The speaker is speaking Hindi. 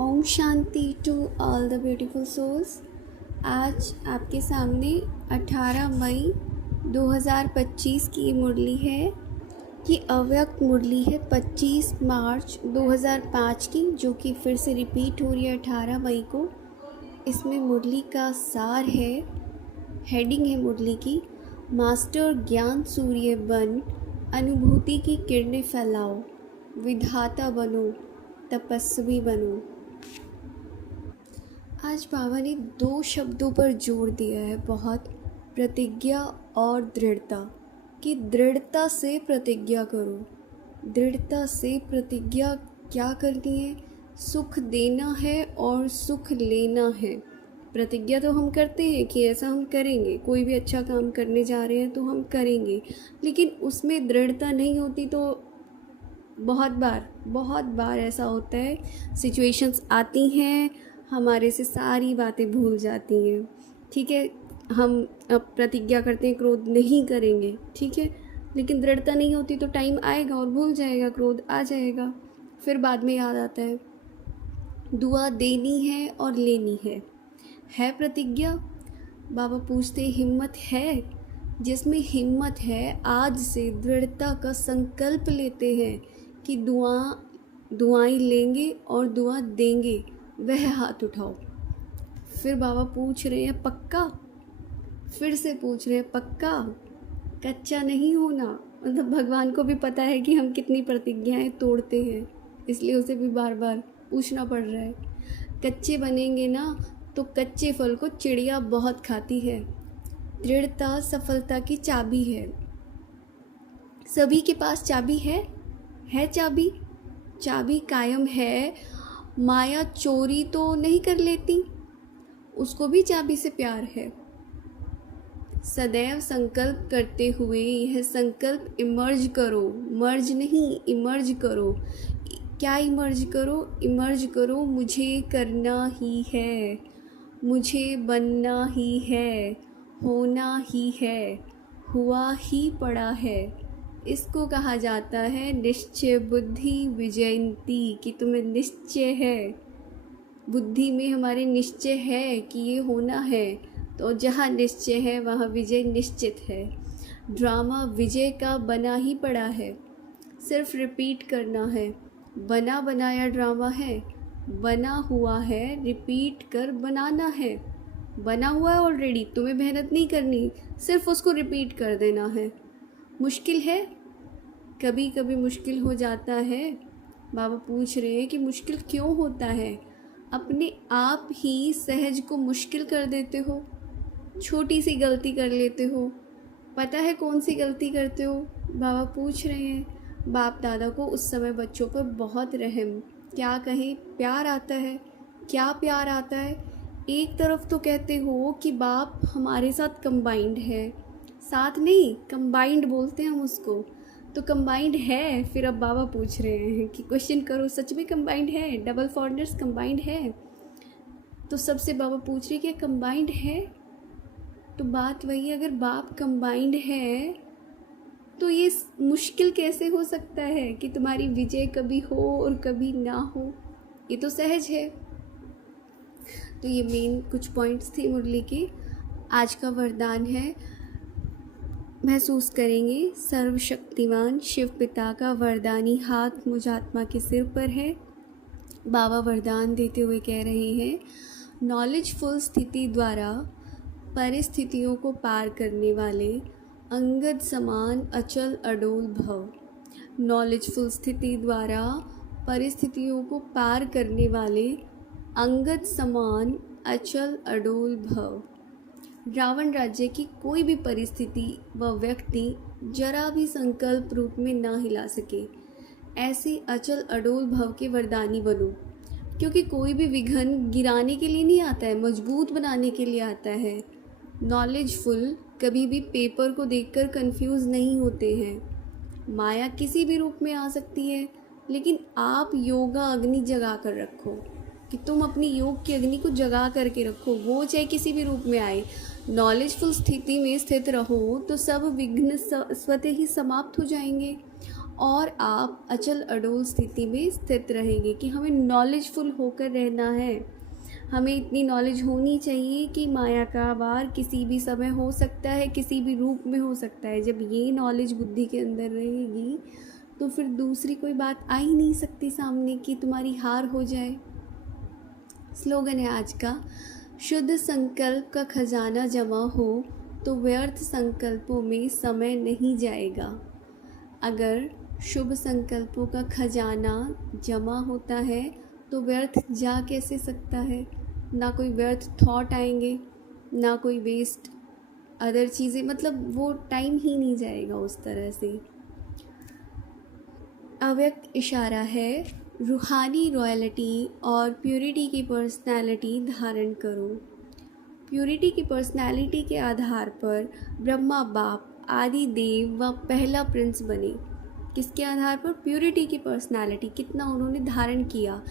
Om Shanti to all the beautiful souls. आज आपके सामने 18 मई 2025 की मुरली है। ये अव्यक्त मुरली है 25 मार्च 2005 की, जो कि फिर से रिपीट हो रही है 18 मई को। इसमें मुरली का सार है, हेडिंग है मुरली की, मास्टर ज्ञान सूर्य बन, अनुभूति की किरणें फैलाओ, विधाता बनो, तपस्वी बनो। आज बाबा ने 2 शब्दों पर जोर दिया है बहुत, प्रतिज्ञा और दृढ़ता, कि दृढ़ता से प्रतिज्ञा करो। दृढ़ता से प्रतिज्ञा क्या करनी है? सुख देना है और सुख लेना है। प्रतिज्ञा तो हम करते हैं कि ऐसा हम करेंगे, कोई भी अच्छा काम करने जा रहे हैं तो हम करेंगे, लेकिन उसमें दृढ़ता नहीं होती तो बहुत बार ऐसा होता है, सिचुएशंस आती हैं, हमारे से सारी बातें भूल जाती हैं। ठीक है, हम अब प्रतिज्ञा करते हैं क्रोध नहीं करेंगे, ठीक है, लेकिन दृढ़ता नहीं होती तो टाइम आएगा और भूल जाएगा, क्रोध आ जाएगा, फिर बाद में याद आता है। दुआ देनी है और लेनी है प्रतिज्ञा। बाबा पूछते हिम्मत है? जिसमें हिम्मत है आज से दृढ़ता का संकल्प लेते हैं कि दुआएं लेंगे और दुआ देंगे, वह हाथ उठाओ। फिर बाबा पूछ रहे हैं पक्का? फिर से पूछ रहे हैं पक्का? कच्चा नहीं होना। मतलब भगवान को भी पता है कि हम कितनी प्रतिज्ञाएं तोड़ते हैं, इसलिए उसे भी बार बार पूछना पड़ रहा है। कच्चे बनेंगे ना तो कच्चे फल को चिड़िया बहुत खाती है। दृढ़ता सफलता की चाबी है। सभी के पास चाबी है चाबी कायम है। माया चोरी तो नहीं कर लेती, उसको भी चाबी से प्यार है। सदैव संकल्प करते हुए यह संकल्प इमर्ज करो, मर्ज नहीं इमर्ज करो। क्या इमर्ज करो? मुझे करना ही है, मुझे बनना ही है, होना ही है, हुआ ही पड़ा है। इसको कहा जाता है निश्चय बुद्धि विजयंती, कि तुम्हें निश्चय है, बुद्धि में हमारे निश्चय है कि ये होना है, तो जहाँ निश्चय है वहाँ विजय निश्चित है। ड्रामा विजय का बना ही पड़ा है, सिर्फ रिपीट करना है। बना बनाया ड्रामा है, बना हुआ है, रिपीट कर बनाना है। बना हुआ है ऑलरेडी, तुम्हें मेहनत नहीं करनी, सिर्फ उसको रिपीट कर देना है। मुश्किल है? कभी कभी मुश्किल हो जाता है। बाबा पूछ रहे हैं कि मुश्किल क्यों होता है? अपने आप ही सहज को मुश्किल कर देते हो, छोटी सी गलती कर लेते हो। पता है कौन सी गलती करते हो? बाबा पूछ रहे हैं। बाप दादा को उस समय बच्चों पर बहुत रहम, क्या कहें, प्यार आता है। क्या प्यार आता है? एक तरफ तो कहते हो कि बाप हमारे साथ कंबाइंड है, साथ नहीं कंबाइंड बोलते हैं हम उसको, तो कंबाइंड है। फिर अब बाबा पूछ रहे हैं कि क्वेश्चन करो, सच में कंबाइंड है? डबल फाउंडर्स कंबाइंड है? तो सबसे बाबा पूछ रहे कि कंबाइंड है? तो बात वही, अगर बाप कंबाइंड है तो ये मुश्किल कैसे हो सकता है कि तुम्हारी विजय कभी हो और कभी ना हो? ये तो सहज है। तो ये मेन कुछ पॉइंट्स थे मुरली के। आज का वरदान है, महसूस करेंगे सर्वशक्तिमान शिव पिता का वरदानी हाथ मुझ आत्मा के सिर पर है। बाबा वरदान देते हुए कह रहे हैं, नॉलेजफुल स्थिति द्वारा परिस्थितियों को पार करने वाले अंगद समान अचल अडोल भव। नॉलेजफुल स्थिति द्वारा परिस्थितियों को पार करने वाले अंगद समान अचल अडोल भव। रावण राज्य की कोई भी परिस्थिति व व्यक्ति जरा भी संकल्प रूप में ना हिला सके, ऐसे अचल अडोल भव के वरदानी बनो। क्योंकि कोई भी विघ्न गिराने के लिए नहीं आता है, मजबूत बनाने के लिए आता है। नॉलेजफुल कभी भी पेपर को देखकर कंफ्यूज नहीं होते हैं। माया किसी भी रूप में आ सकती है, लेकिन आप योगा अग्नि जगा कर रखो, कि तुम अपनी योग की अग्नि को जगा करके रखो, वो चाहे किसी भी रूप में आए। नॉलेजफुल स्थिति में स्थित रहो तो सब विघ्न स्वतः ही समाप्त हो जाएंगे और आप अचल अडोल स्थिति में स्थित रहेंगे कि हमें नॉलेजफुल होकर रहना है। हमें इतनी नॉलेज होनी चाहिए कि माया का वार किसी भी समय हो सकता है, किसी भी रूप में हो सकता है। जब ये नॉलेज बुद्धि के अंदर रहेगी तो फिर दूसरी कोई बात आ ही नहीं सकती सामने कि तुम्हारी हार हो जाए। स्लोगन है आज का, शुद्ध संकल्प का खजाना जमा हो तो व्यर्थ संकल्पों में समय नहीं जाएगा। अगर शुभ संकल्पों का खजाना जमा होता है तो व्यर्थ जा कैसे सकता है। ना कोई व्यर्थ थॉट आएंगे, ना कोई वेस्ट अदर चीज़ें, मतलब वो टाइम ही नहीं जाएगा उस तरह से। अव्यक्त इशारा है, रूहानी रॉयल्टी और प्योरिटी की पर्सनालिटी धारण करो। प्योरिटी की पर्सनालिटी के आधार पर ब्रह्मा बाप, आदि देव व पहला प्रिंस बने। किसके आधार पर? प्योरिटी की पर्सनालिटी, कितना उन्होंने धारण किया।